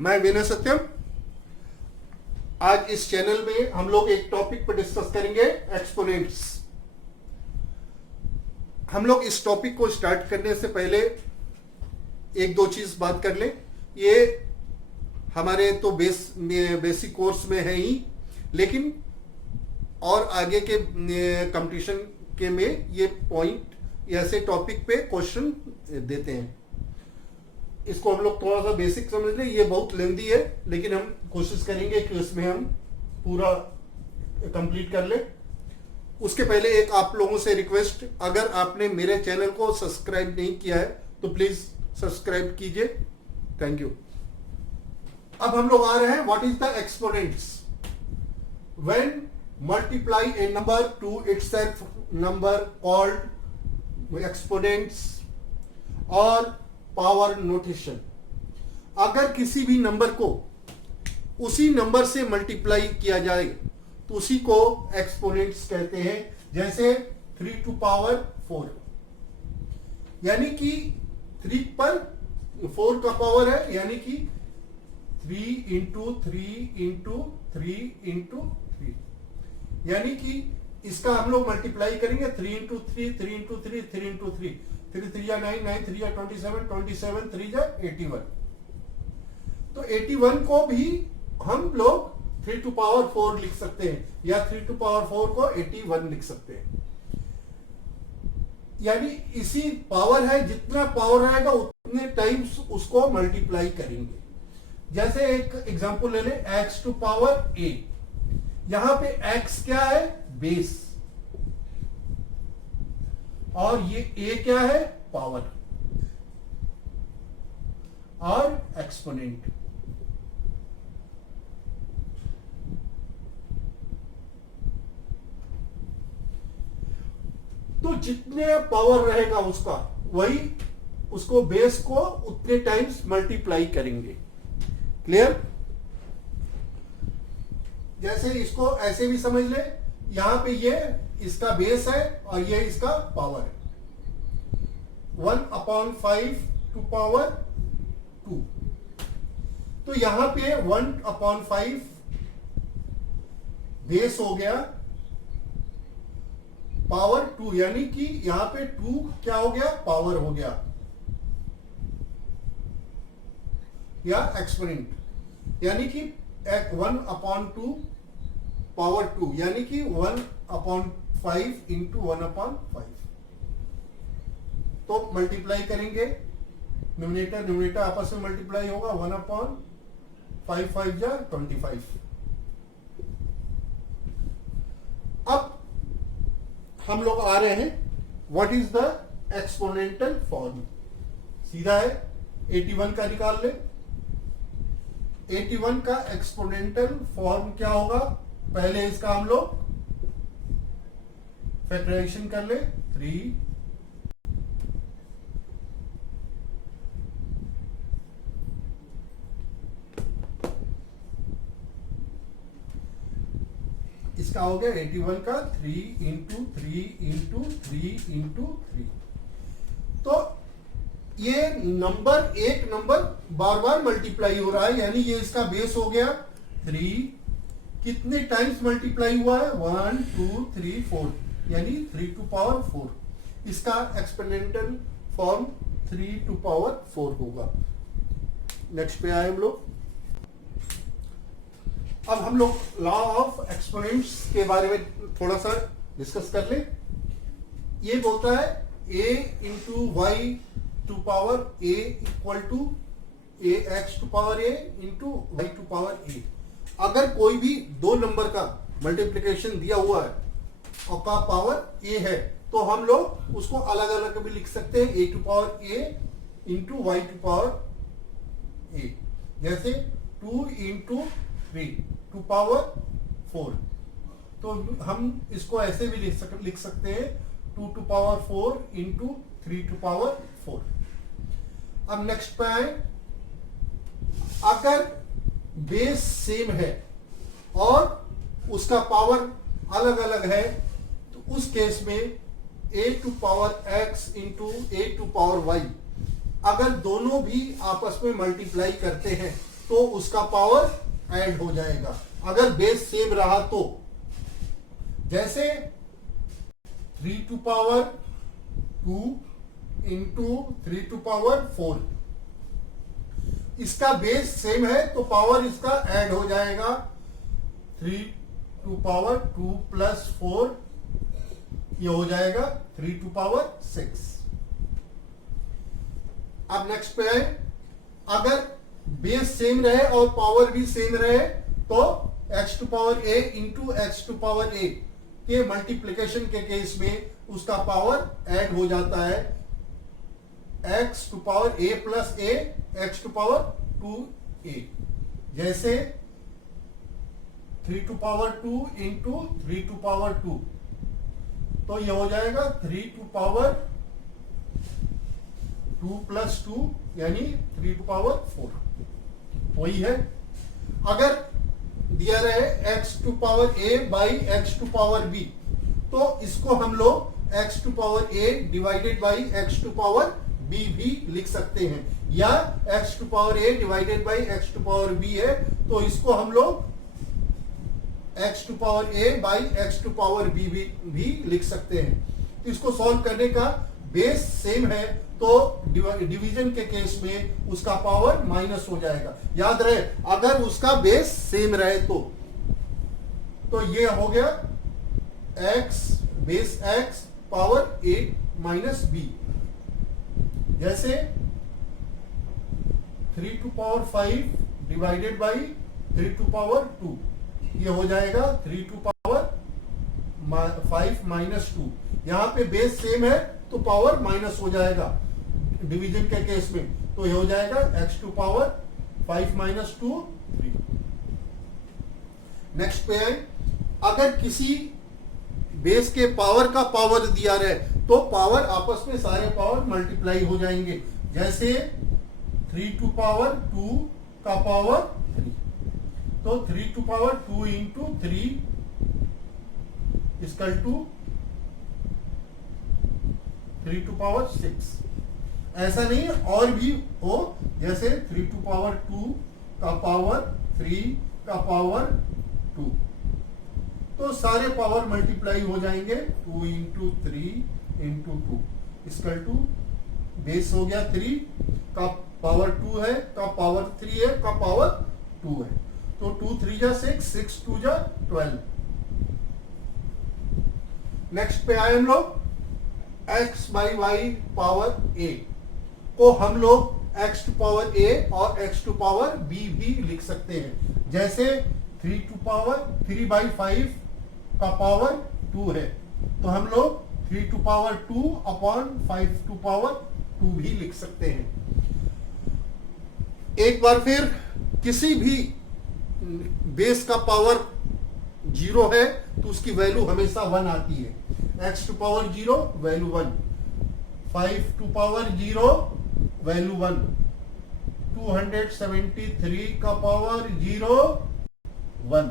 मैं विनय सत्यम। आज इस चैनल में हम लोग एक टॉपिक पर डिस्कस करेंगे, एक्सपोनेंट्स। हम लोग इस टॉपिक को स्टार्ट करने से पहले एक दो चीज बात कर लें। ये हमारे तो बेसिक कोर्स में है ही, लेकिन और आगे के कंपटीशन के में ये पॉइंट ऐसे टॉपिक पे क्वेश्चन देते हैं। इसको हम लोग थोड़ा सा बेसिक समझ लें। ये बहुत लेंदी है, लेकिन हम कोशिश करेंगे कि उसमें हम पूरा कंप्लीट कर लें। उसके पहले एक आप लोगों से रिक्वेस्ट, अगर आपने मेरे चैनल को सब्सक्राइब नहीं किया है तो प्लीज सब्सक्राइब कीजिए। Thank you. अब हम लोग आ रहे हैं, what is the exponents. When multiply A number two itself, number called exponents और पावर नोटेशन। अगर किसी भी नंबर को उसी नंबर से मल्टीप्लाई किया जाए तो उसी को एक्सपोनेंट्स कहते हैं। जैसे 3 टू पावर 4, यानी कि 3 पर 4 का पावर है, यानी कि 3 इंटू 3 इंटू 3 इंटू 3, यानी कि इसका हम लोग मल्टीप्लाई करेंगे 3 इंटू 3, 3 इंटू 3, 3 इंटू 3, 3 3 या 9, 9 3 या 27, 27 3 या 81। तो 81 को भी हम लोग 3 टू पावर 4 लिख सकते हैं, या 3 टू पावर 4 को 81 लिख सकते हैं। यानी इसी पावर है, जितना पावर रहेगा उतने टाइम्स उसको मल्टीप्लाई करेंगे। जैसे एक एग्जांपल ले लें, x टू पावर a। यहां पे x क्या है? बेस, और ये a क्या है? पावर और एक्सपोनेंट। तो जितने पावर रहेगा उसका, वही उसको बेस को उतने टाइम्स मल्टीप्लाई करेंगे। क्लियर? जैसे इसको ऐसे भी समझ ले, यहां पे ये इसका बेस है और ये इसका पावर है। 1/5 टू पावर 2। तो यहां पे 1/5 बेस हो गया, पावर 2, यानी कि यहां पे 2 क्या हो गया? पावर हो गया, या एक्सपोनेंट। यानी कि 1/2 पावर 2, यानी कि 1/5 इंटू 1/5। तो मल्टीप्लाई करेंगे, न्यूमरेटर न्यूमरेटर आपस में मल्टीप्लाई होगा, 1/5 5 जा 25। अब हम लोग आ रहे हैं, what is the exponential form. सीधा है, 81 का निकाल ले। 81 का एक्सपोनेंटल फॉर्म क्या होगा? पहले इसका हम लोग फैक्टराइजेशन कर ले, 3 इसका हो गया 81 का 3 इंटू 3 इंटू 3 इंटू 3। तो ये नंबर, एक नंबर बार बार मल्टीप्लाई हो रहा है, यानी ये इसका बेस हो गया 3। कितने टाइम्स मल्टीप्लाई हुआ है? 1 2 3 4, यानी 3 टू पावर 4। इसका एक्सपोनेंशियल फॉर्म 3 टू पावर 4 होगा। नेक्स्ट पे आए हम लोग। अब हम लोग लॉ ऑफ एक्सपोनेंट्स के बारे में थोड़ा सा डिस्कस कर ले। ये बोलता है a into y to power a equal to a x to power a into y to power a। अगर कोई भी दो नंबर का मल्टीप्लिकेशन दिया हुआ है और का पावर a है, तो हम लोग उसको अलग अलग भी लिख सकते हैं, a to power a into y to power a। जैसे 2 इंटू 3 टू पावर 4। तो हम इसको ऐसे भी लिख सकते हैं, 2 to power 4 into 3 to power 4। अब नेक्स्ट पे आए, अगर बेस सेम है और उसका पावर अलग अलग है, तो उस केस में a to power x into a to power y, अगर दोनों भी आपस में मल्टीप्लाई करते हैं तो उसका पावर ऐड हो जाएगा। अगर बेस सेम रहा तो, जैसे 3 to power 2 into 3 to power 4, इसका बेस सेम है तो पावर इसका ऐड हो जाएगा। 3 टू पावर 2 प्लस 4, ये हो जाएगा 3 टू पावर 6। अब नेक्स्ट पे आए, अगर बेस सेम रहे और पावर भी सेम रहे तो x to power a into x to power a के मल्टीप्लिकेशन के केस में उसका पावर ऐड हो जाता है x to power a plus a x to power 2a। जैसे 3 to power 2 into 3 to power 2, तो ये हो जाएगा 3 टू पावर 2 प्लस 2 यानी 3 टू पावर 4 वही है। अगर दिया रहे x to power a by x to power b, तो इसको हम लोग x to power a divided by x to power b भी लिख सकते हैं, या x to power a divided by x to power b है तो इसको हम लोग x to power a by x to power b भी लिख सकते हैं। तो इसको सॉल्व करने का बेस सेम है तो डिवीजन के केस में उसका पावर माइनस हो जाएगा। याद रहे, अगर उसका बेस सेम रहे तो ये हो गया x base x power a minus b। जैसे 3 to power 5 divided by 3 to power 2, ये हो जाएगा 3 टू पावर 5 माइनस 2। यहां पे बेस सेम है तो पावर माइनस हो जाएगा डिवीजन के केस में, तो ये हो जाएगा x to power 5 minus 2 3। Next पे आए, अगर किसी बेस के पावर का पावर दिया रहे तो पावर आपस में सारे पावर मल्टीप्लाई हो जाएंगे। जैसे 3 टू पावर 2 का पावर 3, तो 3 to power 2 into 3 equal to 3 to power 6। ऐसा नहीं और भी हो, जैसे 3 टू पावर 2 का पावर 3 का पावर 2, तो सारे पावर मल्टीप्लाई हो जाएंगे। 2 into 3 into 2 equal to, base हो गया 3 का पावर 2 है का पावर 3 है का पावर 2 है, तो 2 3 जा 6, 6 2 जा 12। नेक्स्ट पे आए हम लोग x by y power a को हम लोग x टू पावर a और x टू पावर b भी लिख सकते हैं। जैसे 3 टू पावर 3 बाई 5 का पावर 2 है तो हम लोग 3 to power 2 upon 5 to power 2 भी लिख सकते हैं। एक बार फिर, किसी भी बेस का पावर 0 है तो उसकी वैल्यू हमेशा 1 आती है। x to power 0 value 1, 5 to power 0 value 1, 273 का पावर 0 1।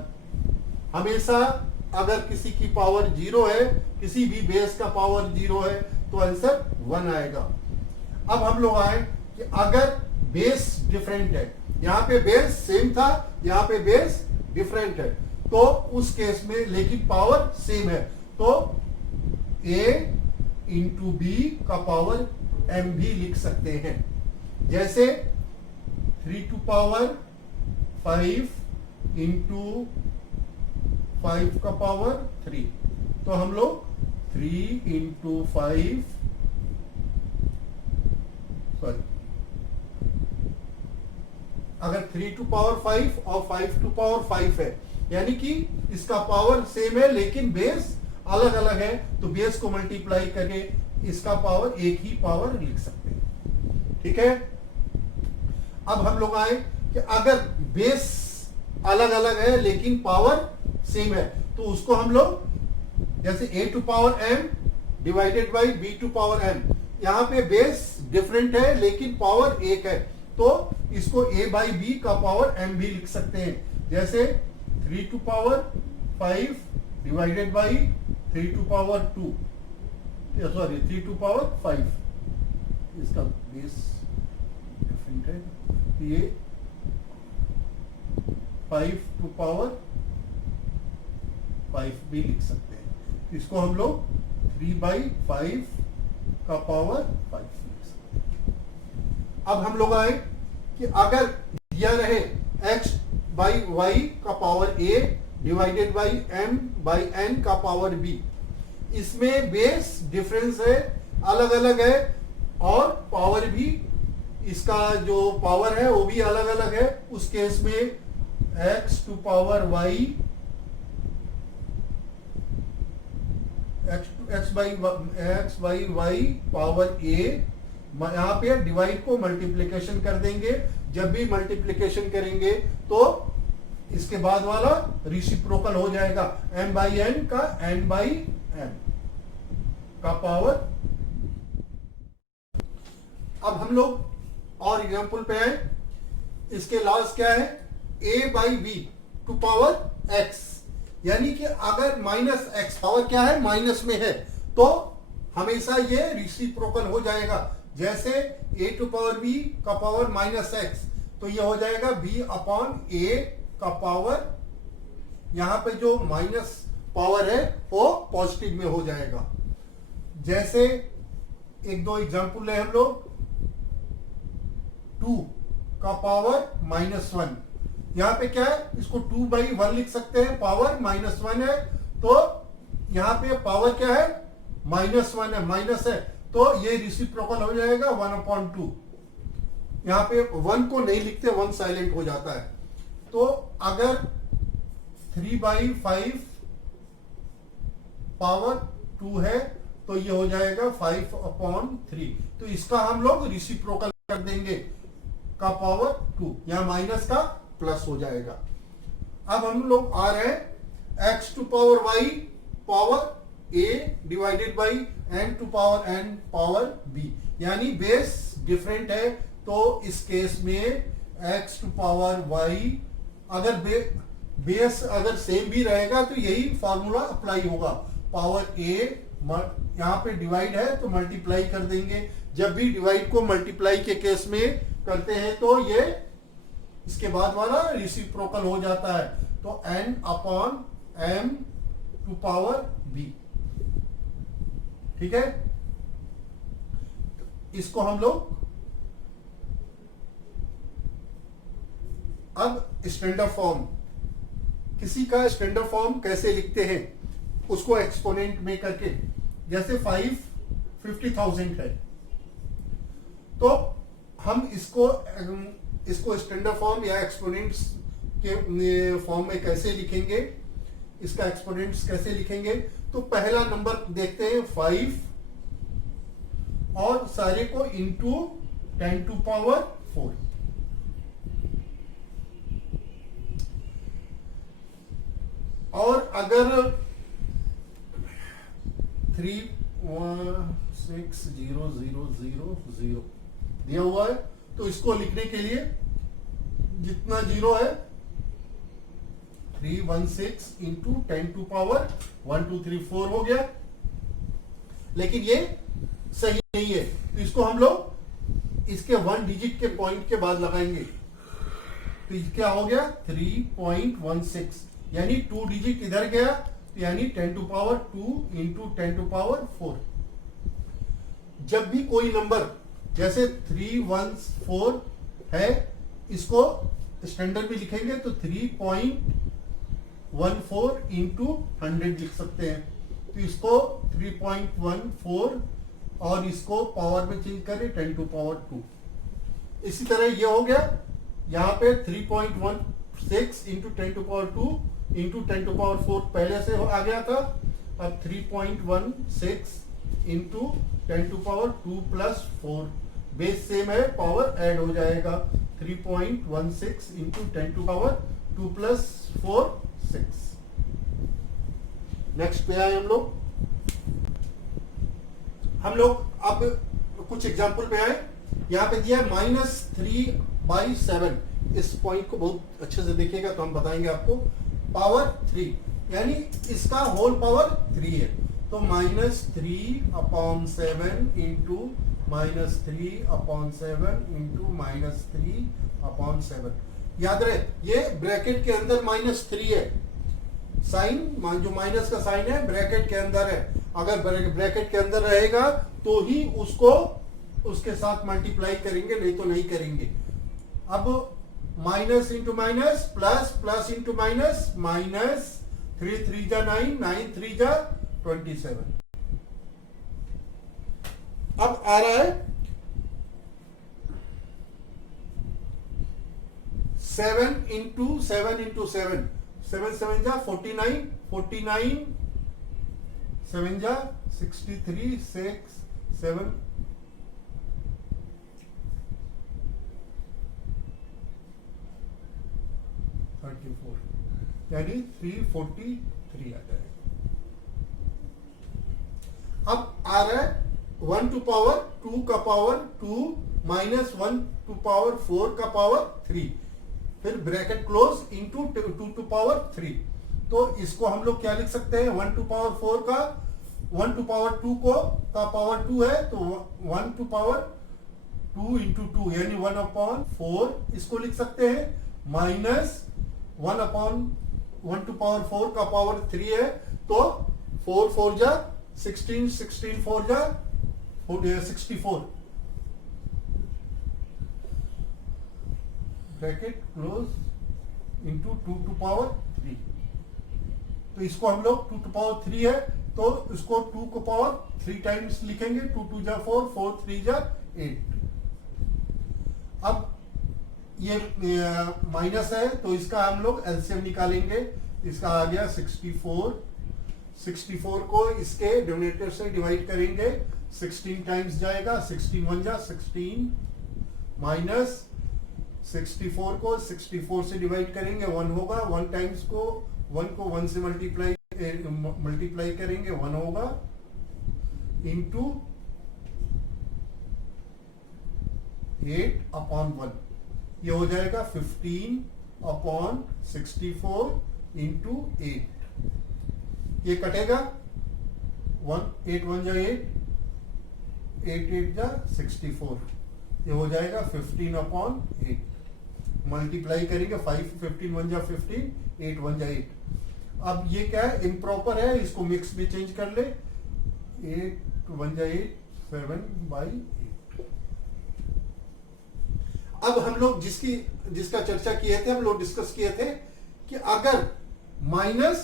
हमेशा अगर किसी की पावर 0 है, किसी भी बेस का पावर 0 है तो आंसर 1 आएगा। अब हम लोग आए कि अगर बेस डिफरेंट है, यहां पे बेस सेम था, यहां पे बेस डिफरेंट है, तो उस केस में लेकिन पावर सेम है तो a इंटू बी का पावर m भी लिख सकते हैं। जैसे 3 टू पावर 5 इंटू 5 का पावर 3, तो हम लोग 3 इंटू 5 सॉरी अगर 3 टू पावर 5 और 5 टू पावर 5 है, यानी कि इसका पावर सेम है लेकिन बेस अलग अलग है, तो बेस को मल्टीप्लाई करके इसका पावर एक ही पावर लिख सकते हैं। ठीक है। अब हम लोग आए कि अगर बेस अलग अलग है लेकिन पावर सेम है तो उसको हम लोग जैसे a to power m divided by b to power m, यहां पे बेस डिफरेंट है लेकिन पावर एक है तो इसको a बाई b का पावर m भी लिख सकते हैं। जैसे 3 to power 5 divided by 3 to power 2 sorry 3 to power 5, इसका बेस डिफरेंट है, ये 5 भी लिख सकते हैं। इसको हम लोग 3/5 का पावर 5 लिख सकते हैं। अब हम लोग आए कि अगर दिया रहे x/y का power a divided by m/n का पावर b, इसमें बेस डिफरेंस है, अलग अलग है, और पावर भी, इसका जो पावर है वो भी अलग अलग है। उस केस में x to power y x by y power a, यहां पे डिवाइड को मल्टीप्लिकेशन कर देंगे। जब भी मल्टीप्लिकेशन करेंगे तो इसके बाद वाला रिसिप्रोकल हो जाएगा, m/n का n/m का पावर। अब हम लोग और एग्जांपल पे आए। इसके लास्ट क्या है, a/b टू पावर x, यानी कि अगर माइनस x, पावर क्या है, माइनस में है, तो हमेशा ये रिसिप्रोकल हो जाएगा। जैसे a टू पावर b का पावर -x, तो ये हो जाएगा b/a का पावर, यहां पे जो माइनस पावर है वो पॉजिटिव में हो जाएगा। जैसे एक दो एग्जांपल है हम लोग, 2 का पावर -1, यहां पे क्या है, इसको 2/1 लिख सकते हैं, पावर -1 है, तो यहां पे पावर क्या है, -1 है, माइनस है, तो ये रिसिप्रोकल हो जाएगा 1/2। यहां पे 1 को नहीं लिखते, 1 साइलेंट हो जाता है। तो अगर 3/5 पावर 2 है तो ये हो जाएगा 5/3, तो इसका हम लोग रिसिप्रोकल कर देंगे का पावर 2, यहां माइनस का प्लस हो जाएगा। अब हम लोग आ रहे हैं x to power y power a divided by n to power n power b, यानी बेस डिफरेंट है, तो इस केस में x टू पावर y, अगर बेस अगर सेम भी रहेगा तो यही फॉर्मूला अप्लाई होगा। पावर a यहां पे डिवाइड है तो मल्टीप्लाई कर देंगे। जब भी डिवाइड को मल्टीप्लाई के केस में करते हैं तो ये इसके बाद वाला रिसिप्रोकल हो जाता है, तो n/m टू पावर b, ठीक है। इसको हम लोग अब स्टैंडर्ड फॉर्म, किसी का स्टैंडर्ड फॉर्म कैसे लिखते हैं उसको एक्सपोनेंट में करके, जैसे 5 50,000 है, तो हम इसको स्टैंडर्ड फॉर्म या एक्सपोनेंट्स के फॉर्म में कैसे लिखेंगे, इसका एक्सपोनेंट्स कैसे लिखेंगे। तो पहला नंबर देखते हैं 5, और सारे को इंटू 10 टू पावर 4, और अगर 316,000 दिया हुआ है तो इसको लिखने के लिए जितना जीरो है 316 इंटू 10 टू पावर 1 2 3 4 हो गया, लेकिन ये सही नहीं है, तो इसको हम लोग इसके 1 डिजिट के पॉइंट के बाद लगाएंगे, तो क्या हो गया 3.16, यानी 2 डिजिट इधर गया, यानी 10 to power 2 into 10 to power 4। जब भी कोई नंबर जैसे 314 है, इसको स्टैंडर्ड में लिखेंगे तो 3.14 इंटू 100 लिख सकते हैं, तो इसको 3.14 और इसको पावर में चेंज करें 10 टू पावर 2। इसी तरह ये हो गया, यहाँ पे 3.16 into 10 to power 2 into 10 to power 4 पहले से आ गया था, अब 3.16 into 10 to power 2 plus 4, base same है, पावर ऐड हो जाएगा, 3.16 into 10 to power 2 plus 4 6। Next पे आए हम लोग अब कुछ एग्जाम्पल पे आए। यहाँ पे दिया -3/7, इस पॉइंट को बहुत अच्छे से देखिएगा तो हम बताएंगे आपको। पावर 3 यानी इसका होल पावर 3 है, तो -3/7 इंटू -3/7 इंटू -3/7, याद रहे ये ब्रैकेट के अंदर -3 है, साइन जो माइनस का साइन है ब्रैकेट के अंदर है, अगर ब्रैकेट के अंदर रहेगा तो ही उसको उसके साथ मल्टीप्लाई करेंगे, नहीं तो नहीं करेंगे। अब minus into minus plus, plus into minus minus, 3 3 जा 9, 9 3 जा 27। अब आ रहा है 7 इंटू 7 इंटू 7, 7 7 जा 49, 49 7 जा 63, 6 7 34, यानी 343 आ जाएगा। अब आ रहा है 1 टू पावर 2 का पावर 2 माइनस 1 टू पावर 4 का पावर 3, फिर bracket close into 2 to power 3। तो इसको हम लोग क्या लिख सकते हैं, 1 टू पावर 4 का 1 टू पावर 2 को का पावर 2 है, तो 1 टू पावर 2 इंटू 2 यानी 1 अपॉन 4 इसको लिख सकते हैं, माइनस 1 अपॉन 1 टू पावर 4 का पावर 3 है, तो 4 4 जा 16, 16 4 जा 64, bracket close into 2 to power 3। तो इसको हम लोग 2 टू पावर 3 है तो इसको 2 को पावर 3 टाइम्स लिखेंगे, 2 2 जा 4, 4 3 जा 8। अब ये माइनस है तो इसका हम लोग एलसीएम निकालेंगे, इसका आ गया 64, 64 को इसके डिनोमिनेटर से डिवाइड करेंगे, 16 टाइम्स जाएगा, 16 1 जा 16 माइनस 64 को 64 से डिवाइड करेंगे 1 होगा, 1 टाइम्स को 1 को 1 से मल्टीप्लाई करेंगे 1 होगा, इंटू 8 अपॉन 1, ये हो जाएगा 15 अपॉन 64 इंटू 8। ये कटेगा 1 8 1 जा 8, 8 8 जा 64, ये हो जाएगा 15 अपॉन 8। मल्टीप्लाई करेंगे 5 15 1 जा 15, 8 1 जा 8। अब ये क्या है, इम्प्रॉपर है, इसको मिक्स में चेंज कर ले, 8 1 जा 8 7/8। अब हम लोग जिसका चर्चा किए थे, हम लोग डिस्कस किए थे कि अगर माइनस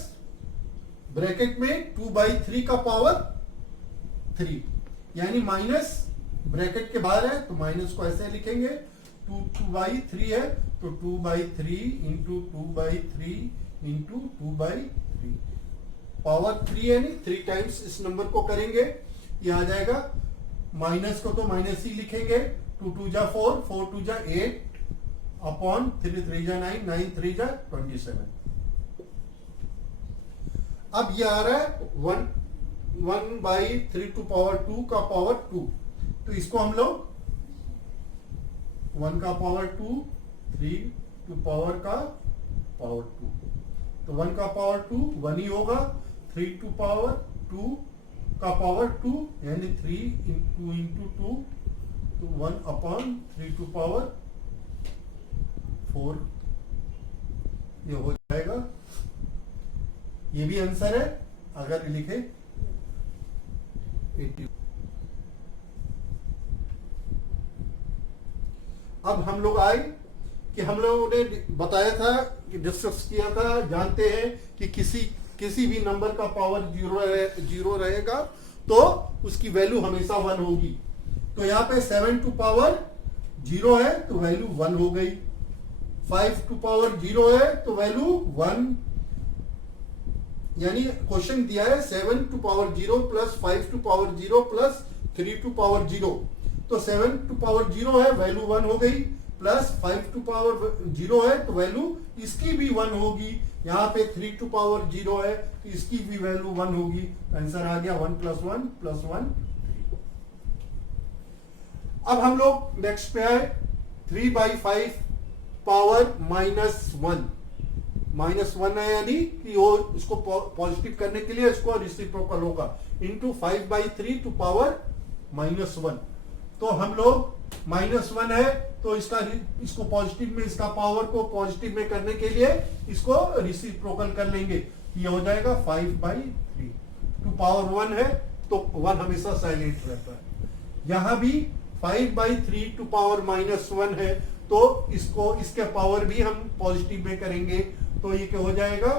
ब्रैकेट में 2/3 का पावर 3, यानी माइनस ब्रैकेट के बाहर है तो माइनस को ऐसे लिखेंगे, 2/3 है तो 2/3 इंटू 2/3 इंटू 2/3, पावर 3 है नहीं, 3 टाइम्स इस नंबर को करेंगे, ये आ जाएगा। माइनस को तो माइनस ही लिखेंगे, 2 2 जा 4, 4 2 जा 8 अपॉन 3 3 जा 9, 9 3 जा 27। अब ये आ रहा है 1/3 टू पावर 2 का पावर 2, तो इसको हम लोग 1 का पावर 2, 3 टू पावर का पावर 2, तो 1 का पावर 2 1 ही होगा, 3 टू पावर 2 का पावर 2 यानी 3 इंटू 2 तो 1 अपॉन 3 टू पावर 4, ये हो जाएगा। ये भी आंसर है अगर लिखे 80। अब हम लोग आए कि हम लोगों ने बताया था कि डिस्कस किया था, जानते हैं कि किसी भी नंबर का पावर 0 रहेगा तो उसकी वैल्यू हमेशा 1 होगी। तो यहाँ पे 7 टू पावर 0 है तो वैल्यू 1 हो गई, 5 टू पावर 0 है तो वैल्यू 1, यानी क्वेश्चन दिया है 7 to power 0 plus 5 to power 0 plus 3 to power 0, तो 7 टू पावर 0 है वैल्यू 1 हो गई, प्लस 5 टू पावर 0 है तो वैल्यू इसकी भी 1 होगी, यहाँ पे 3 टू पावर 0 है तो इसकी भी वैल्यू 1 होगी। आंसर आ गया 1 + 1 + 1 3। अब हम लोग नेक्स्ट पे आए, 3/5 पावर -1, -1 है यानी कि वो इसको पॉजिटिव करने के लिए इसको रेसिप्रोकल होगा, इंटू 5/3 टू पावर -1, तो हम लोग -1 है तो इसको पॉजिटिव में, इसका पावर को पॉजिटिव में करने के लिए इसको रिसिप्रोकल कर लेंगे। ये हो जाएगा 5/3। टू पावर 1 है तो 1 हमेशा साइलेंट रहता है। यहां भी 5/3 टू पावर -1 है तो इसके पावर भी हम पॉजिटिव में करेंगे। तो ये क्या हो जाएगा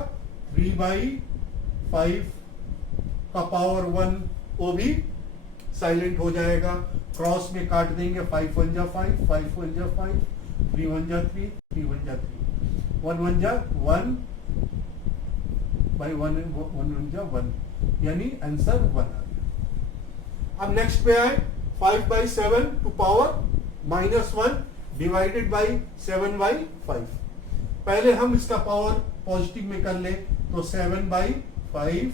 3/5 का पावर 1, वो भी साइलेंट हो जाएगा। क्रॉस में काट देंगे, 5 1 जा 5, 5 1 जा 5, 3 1 जा 3, 3 1 जा 3, 1 1 जा 1 बाई 1 1 जा 1, यानी आंसर 1 आ गया। अब नेक्स्ट पे आए 5/7 टू पावर -1 डिवाइडेड बाई 7/5। पहले हम इसका पावर पॉजिटिव में कर ले तो 7/5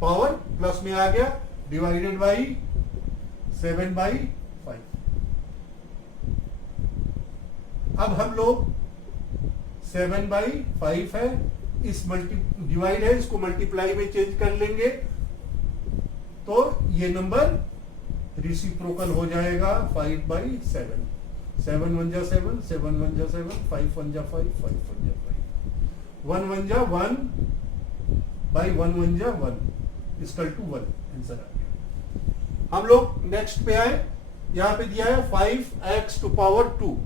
पावर प्लस में आ गया डिवाइडेड बाई 7/5। अब हम लोग 7/5 है, इस डिवाइड है, इसको मल्टीप्लाई में चेंज कर लेंगे तो ये नंबर रिसिप्रोकल हो जाएगा 5/7। 7 1 जा 7, 7 1 जा 7, 5 1 जा 5, 5 1 जा 5, 1 1 जा 1 बाई 1 1 जा 1 इक्वल टू 1। आंसर आ गया। हम लोग नेक्स्ट पे आए, यहां पे दिया है 5x टू पावर 2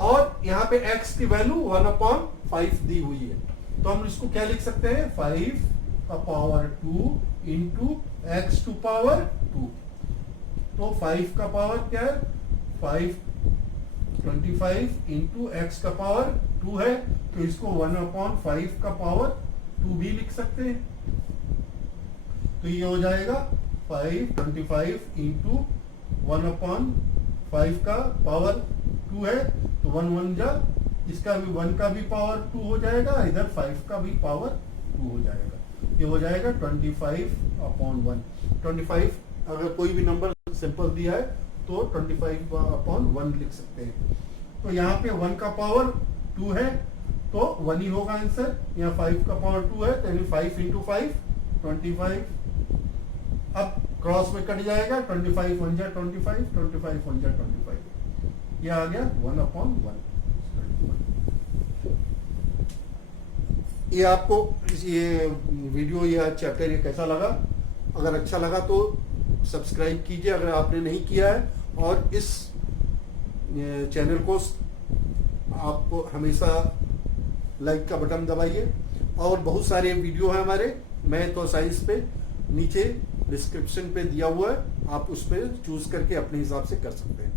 और यहां पे x की वैल्यू 1/5 दी हुई है। तो हम इसको क्या लिख सकते हैं 5 का power 2 into x to power 2। तो 5 का पावर क्या है 25 इंटू x का पावर 2 है, तो इसको 1/5 का पावर 2 भी लिख सकते हैं। तो ये हो जाएगा 25 इंटू 1/5 का पावर 2 है, तो 1 1 जा, इसका भी 1 का भी पावर 2 हो जाएगा, इधर 5 का भी पावर 2 हो जाएगा। ये हो जाएगा 25/1। 25 अगर कोई भी नंबर सिंपल दिया है तो 25/1 लिख सकते हैं। तो यहाँ पे 1 का पावर 2 है तो 1 ही होगा आंसर। यहाँ 5 का पावर 2 है तो 5 इंटू 5 25। अब क्रॉस में कट जाएगा, 25 1 जा 25, 25 1 जा 25, ये आ गया 1/1। ये आपको ये वीडियो या चैप्टर ये कैसा लगा? अगर अच्छा लगा तो सब्सक्राइब कीजिए अगर आपने नहीं किया है, और इस चैनल को आप हमेशा लाइक का बटन दबाइए। और बहुत सारे वीडियो हैं हमारे मैथ और साइंस पे, नीचे डिस्क्रिप्शन पे दिया हुआ है, आप उस पर चूज करके अपने हिसाब से कर सकते हैं।